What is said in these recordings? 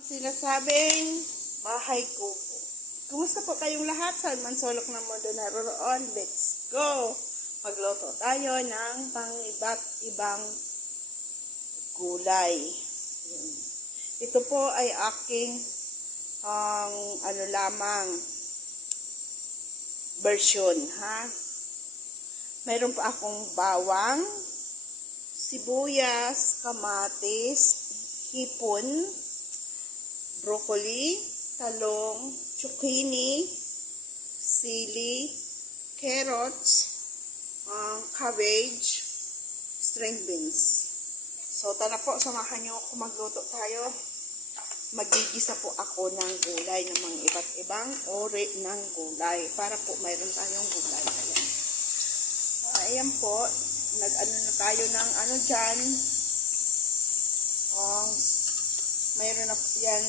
Sinasabing bahay kubo. Kumusta po kayong lahat? Saan man sulok ng mundo naroon? Let's go! Magluto tayo ng pang-iba't ibang gulay. Ito po ay aking lamang version, ha? Mayroon pa akong bawang, sibuyas, kamatis, hipon, broccoli, talong, zucchini, sili, carrots, cabbage, string beans. So, tara po, samahan nyo ako magluto tayo. Magigisa po ako ng gulay ng mga iba't ibang uri ng gulay para po mayroon tayong gulay. Ayan po, nag-ano na tayo ng dyan. Mayroon na yan.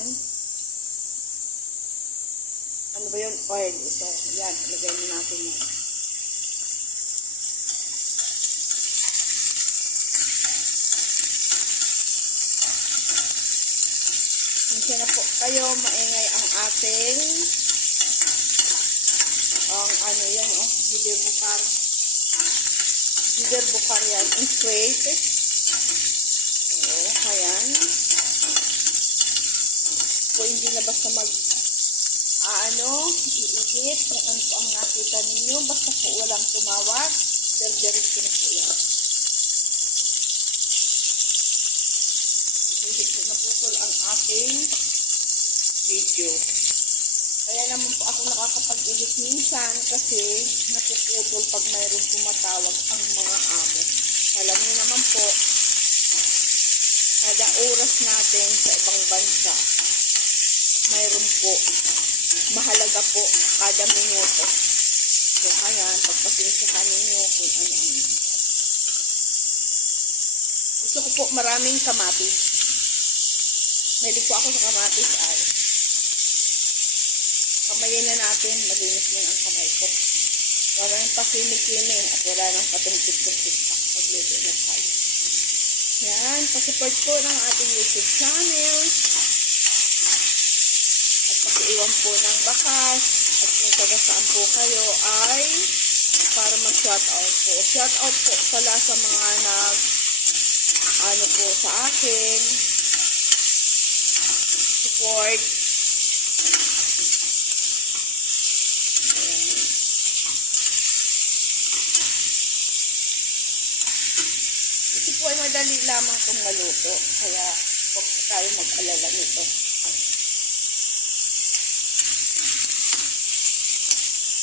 Ano ba yun? Oil. Ito. Yan. Lagay na natin yan. Hindi na po kayo maingay ang ating gider bukar yan. In crate. So, ayan. Po hindi na basta iigit kung ano po ang nakita ninyo, basta po walang tumawag, derderit ko na po yan. Hindi po naputol ang aking video. Kaya naman po ako nakakapag-edit minsan kasi napuputol pag mayroong tumatawag ang mga amo. Alam niyo naman po, kada oras natin sa ibang bansa, mayroon po, mahalaga po kada minuto. So, ayan, pagpasensyahan ninyo kung ano ang gusto ko po maraming kamatis. Mahilig po ako sa kamatis ay. Kamayin na natin, malinis lang ang kamay ko. Wala nang pakimi-kimi at wala nang patungkit-tungkit pa. Magluto na tayo. Yan, pasupport po ng ating YouTube channel. Iwan po ng bakas at kung taga saan po kayo ay para mag-shoutout po. Shoutout po pala sa mga po sa akin support. Ayan. Ito po ay madali lamang kung maluto kaya huwag tayo mag-alala nito.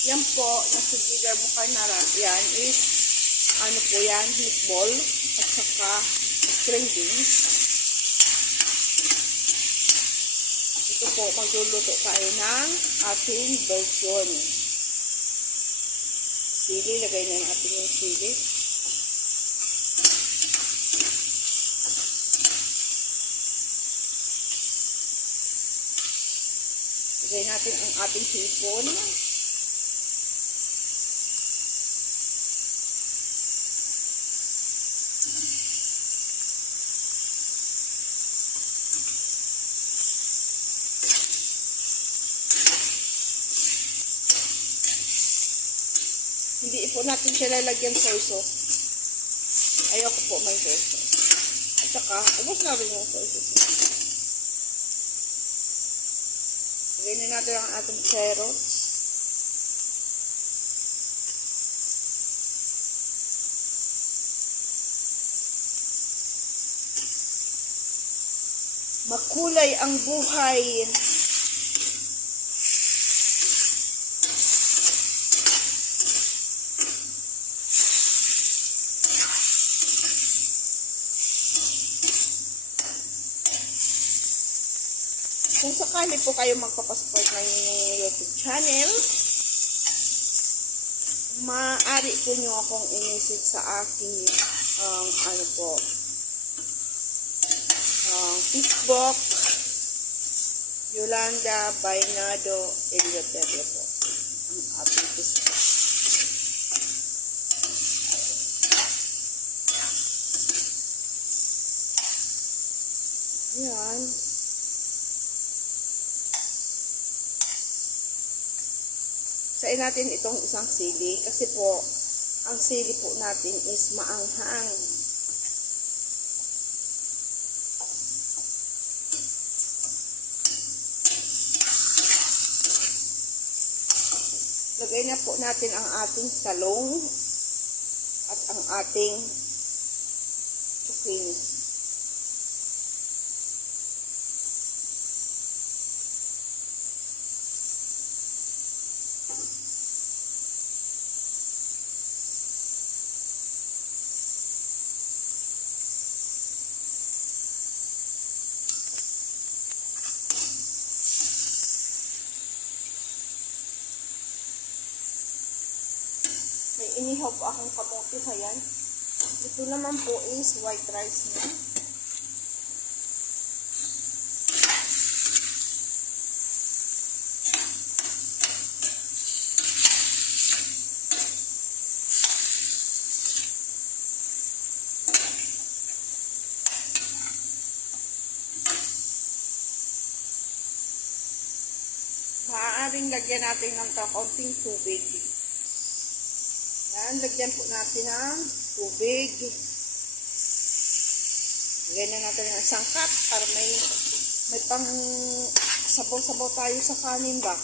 Yan po, nasa gider bukar na yan is, po yan, meatball, at saka string beans. Ito po, magluluto tayo ng ating version. Sili, lagay na natin yung sili. Lagay natin ang ating hipon. Hindi po natin siya lalagyan soy sauce. Ayoko po may soy sauce. At saka, ubos na rin yung soy sauce. Lagay na natin ang ating carrots. Makulay ang buhay. Kung sakali po kayo magpapasupport ng YouTube channel, maaari po nyo akong i-message sa aking Facebook, Yolanda Bainado Eleuterio po. Ang ating Facebook. Ayan. Sain natin itong isang sili kasi po, ang sili po natin is maanghang. Lagay na po natin ang ating talong at ang ating zucchini. May inihaw po akong kamote, ayan. Ito naman po is white rice na. Maaaring lagyan natin ng kaunting tubig. Yan, lagyan po natin ng tubig. Lagyan na natin ng isang cup para may pang sabaw-sabaw tayo sa kanin ba.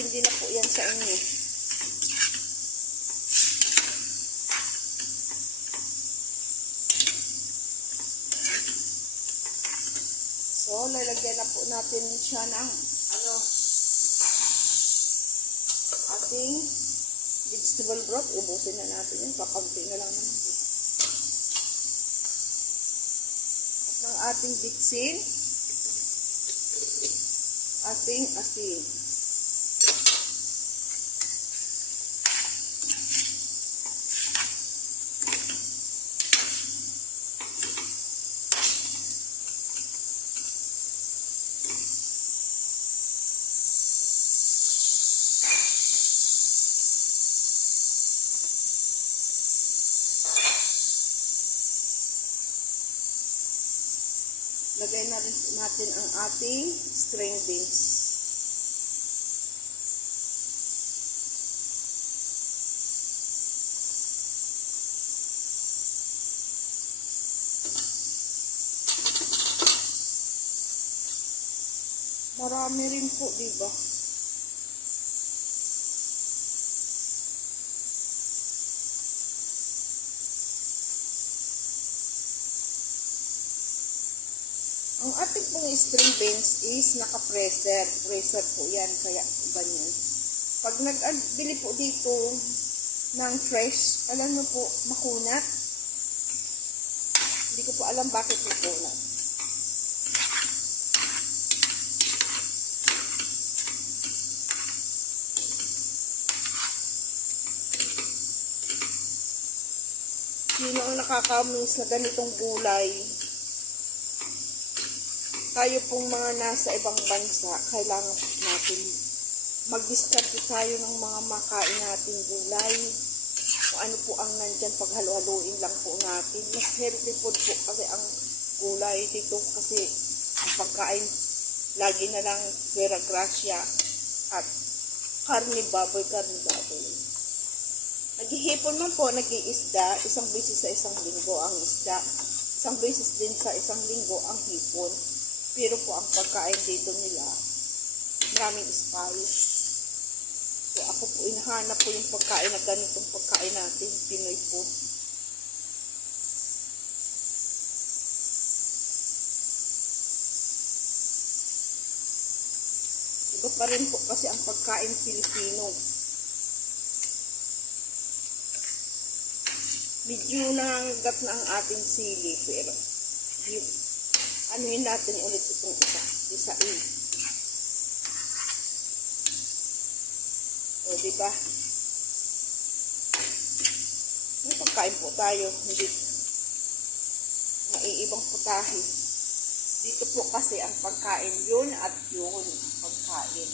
Hindi na po yan sa inyo. So, lalagyan na po natin siya ng ating vegetable broth. Ubusin na natin yun. Kakaunti na lang naman. At ng ating bitsin, ating asin. Lagay na rin natin ang ating string beans. Marami rin po, diba? Ang ating pong string beans is naka-pressure. Pressure po yan, kaya ganyan. Pag nag-bili po dito ng fresh, alam nyo po, makunat. Hindi ko po alam bakit makunat. Sino ang nakakamiss na ganitong gulay? Tayo pong mga nasa ibang bansa, kailangan natin mag-discard tayo ng mga makain nating gulay. Kung ano po ang nandyan, paghalo-haluin lang po natin. Mas healthy food po kasi ang gulay dito kasi ang pagkain lagi na lang pera grasya at karne baboy. Naghihipon man po, nag-iisda, isang beses sa isang linggo ang isda. Isang beses din sa isang linggo ang hipon. Pero po ang pagkain dito nila, maraming spice. So ako po, inahanap po yung pagkain na ganitong pagkain natin, Pinoy food. Iba pa rin po kasi ang pagkain Pilipino. Medyo nangangagat na ang ating sili, pero anuhin natin ulit itong isain. O, diba? May pagkain po tayo, hindi maiibang putahe. Dito po kasi ang pagkain yun at yun pagkain.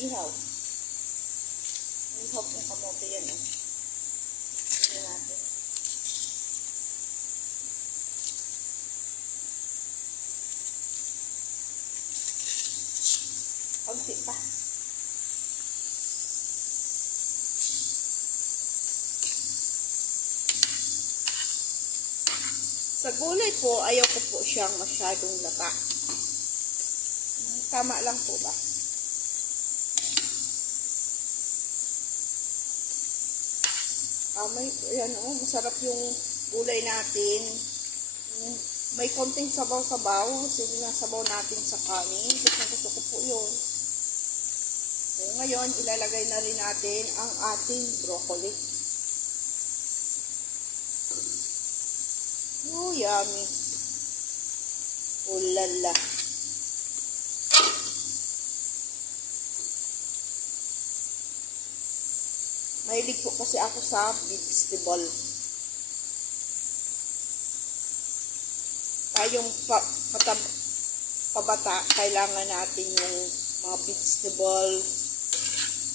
Ihaw. Ihaw po kamote yan. Tingnan natin. Konti pa. Sa gulay po, ayaw ko po siyang masyadong lata. Tama lang po ba? Ayan masarap yung gulay natin. May konting sabaw-sabaw. Sinasabaw natin sa kanin. Gusto ko po yun. So, ngayon, ilalagay na rin natin ang ating broccoli. Oh, yummy. Oh, lala. Mahilig po kasi ako sa vegetable. Tayong pabata, kailangan natin yung mga vegetable.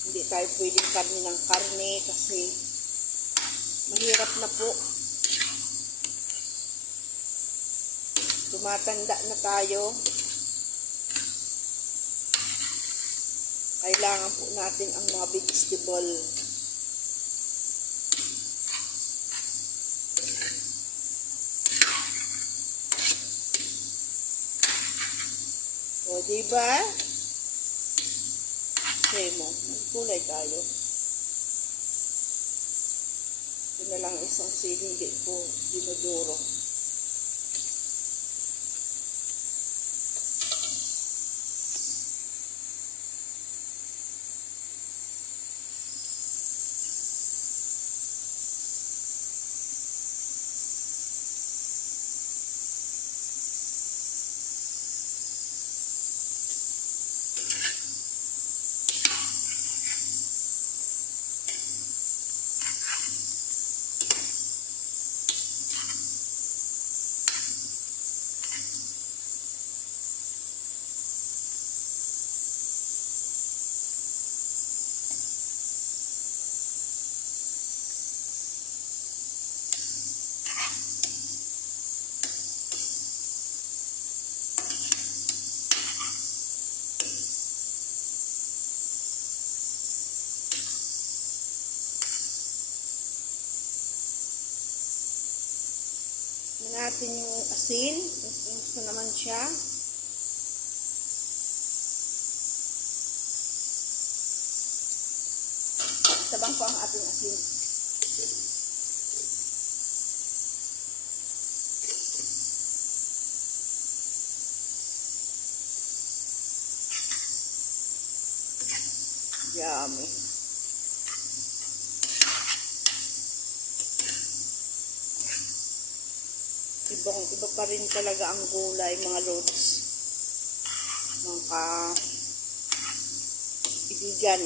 Hindi tayo pwedeng karne ng karne kasi mahirap na po. Tumatanda na tayo. Kailangan po natin ang mga vegetable. O, diba? Semo. Magkulay tayo. Ito na lang isang hindi po dinuduro. Natin yung asin. Gusto naman siya. Sabang po ang ating asin. Yummy. Iba pa rin talaga ang gulay, mga lods. Mga kaibigan.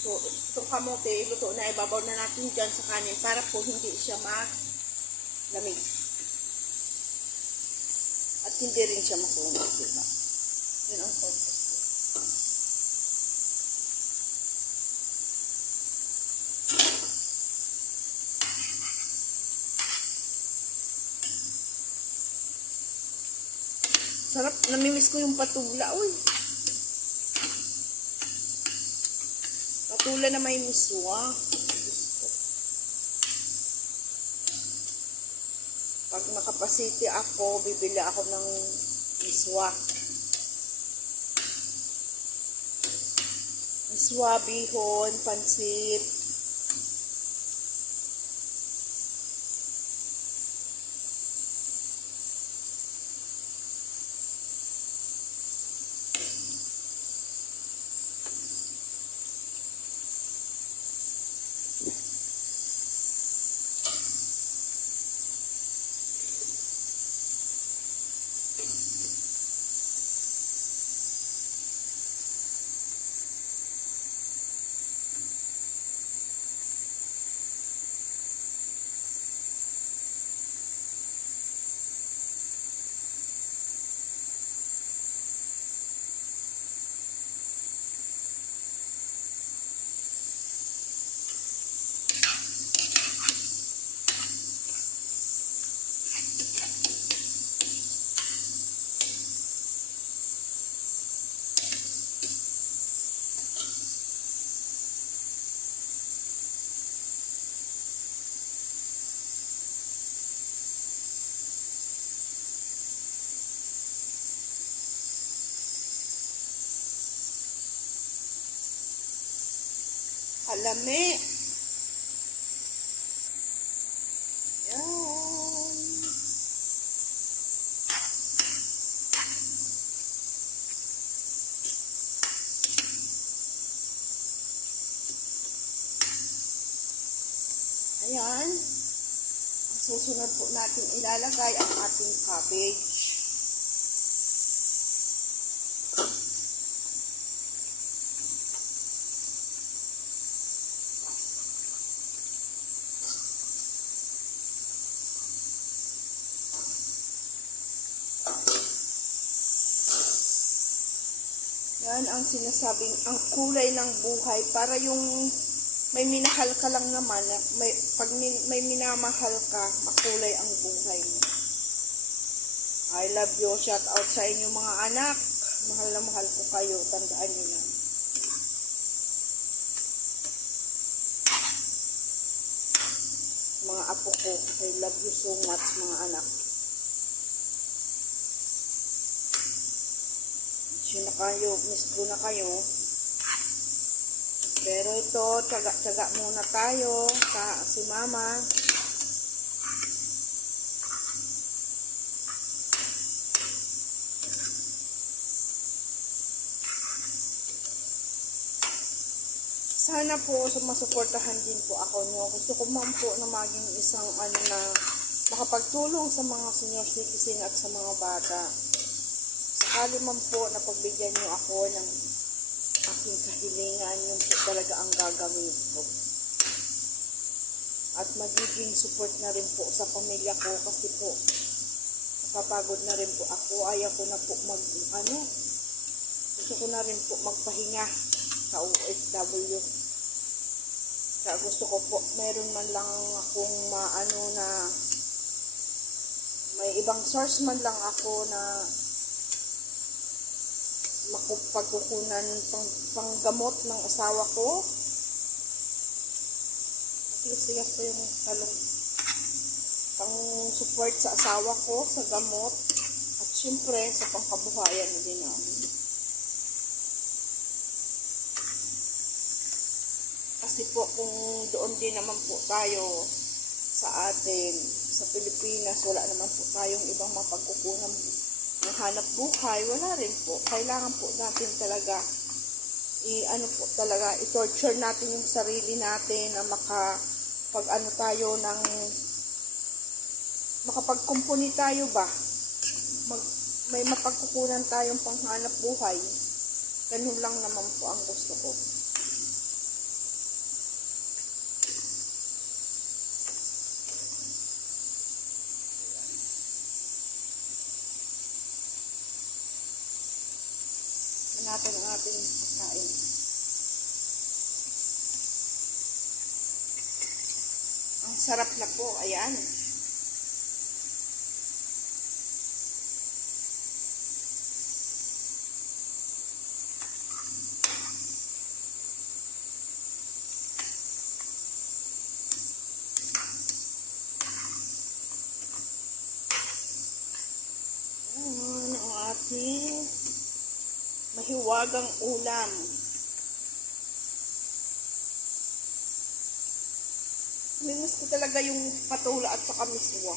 So, itong kamote, luto na, ibabaw na natin dyan sa kanin para po hindi siya malamig. At hindi rin siya masunog, diba? Yun ang purpose ko. Sarap, namimiss ko yung patula, uy. Patula na may miswa. Pag makapasiti ako, bibili ako ng miswa. Miswa, bihon, pansit. Halami. Yan. Ayan. Ang susunod po natin ilalagay ang ating cabbage. Yan ang sinasabing ang kulay ng buhay. Para yung may minahal ka lang naman, pag may minamahal ka, makulay ang buhay mo. I love you. Shout out sa inyo mga anak. Mahal na mahal ko kayo. Tandaan nyo yan. Mga apo ko, I love you so much mga anak. Miss na kayo, miss ko na kayo. Pero ito, tsaga-tsaga muna tayo si mama. Sana po masuportahan din po ako nyo. Gusto ko man po na maging isang na makapagtulong sa mga senior citizen at sa mga bata. Sakali man po na pagbigyan nyo ako ng aking kahilingan, yun po talaga ang gagawin ko. At magiging support na rin po sa pamilya ko kasi po napapagod na rin po ako. Ayaw ko na po gusto ko na rin po magpahinga sa OFW. Kaya gusto ko po, meron man lang akong na may ibang source man lang ako na makapagkukunan panggamot ng asawa ko. Tigas-tigas pa yung talong. Pang support sa asawa ko sa gamot at syempre sa pangkabuhayan na din namin. Kasi po kung doon din naman po tayo sa atin, sa Pilipinas, wala naman po tayong ibang mapagkukunan ng hanap buhay, wala rin po. Kailangan po natin talaga i-torture natin yung sarili natin na makapagkumpuni tayo ba? May mapagkukunan tayong panghanap buhay. Ganun lang naman po ang gusto ko. Natin ang ating pagkain. Ang sarap na po, ayan. Ayan ang ating mahiwagang ulam. Minis ko talaga yung patula at saka miswa.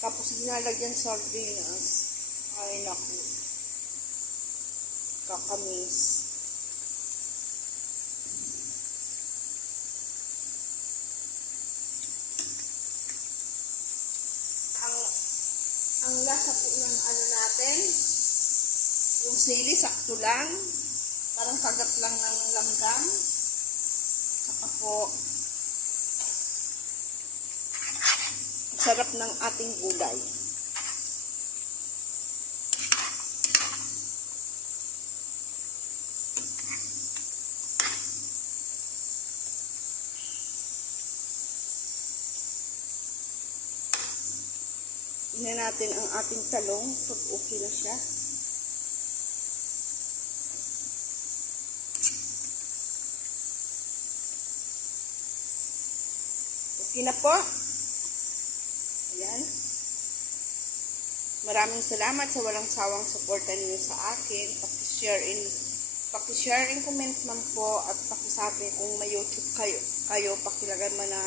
Tapos ginalagyan sardinas. Ay naku. Kakamis. Ang lasa po ng natin, yung sili, sakto lang. Parang kagat lang ng langgam. Saka po, sarap ng ating gulay. Tingnan natin ang ating talong pag okay na siya. Okay na po. Ayan. Maraming salamat sa walang sawang suporta niyo sa akin. Paki-share and Paki-share and comment man po at pakisabi kung may YouTube kayo pakilagay man na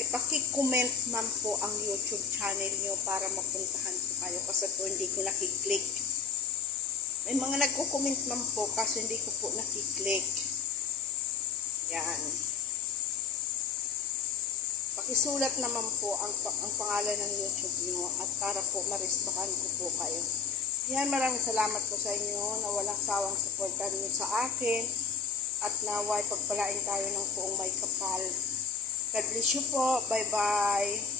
ipaki-comment man po ang YouTube channel nyo para mapuntahan po kayo kasi po hindi ko nakiklik. May mga nagko-comment man po kasi hindi ko po nakiklik. Yan. Pakisulat naman po ang pangalan ng YouTube nyo at para po marisbakan ko po kayo. Yan, maraming salamat po sa inyo na walang sawang suporta niyo sa akin at naway pagpalain tayo ng poong may kapal. God bless you po. Bye-bye.